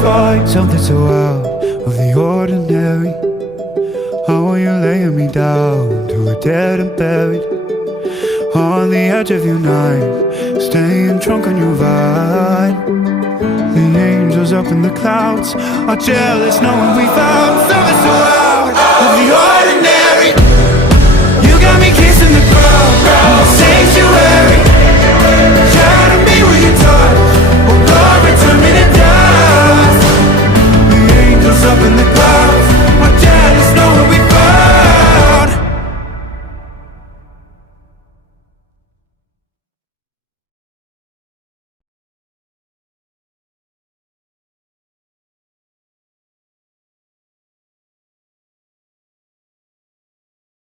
find something so out of the ordinary? How are you laying me down to a dead and buried? On the edge of your knife, staying drunk on your vine. The angels up in the clouds are jealous knowing we found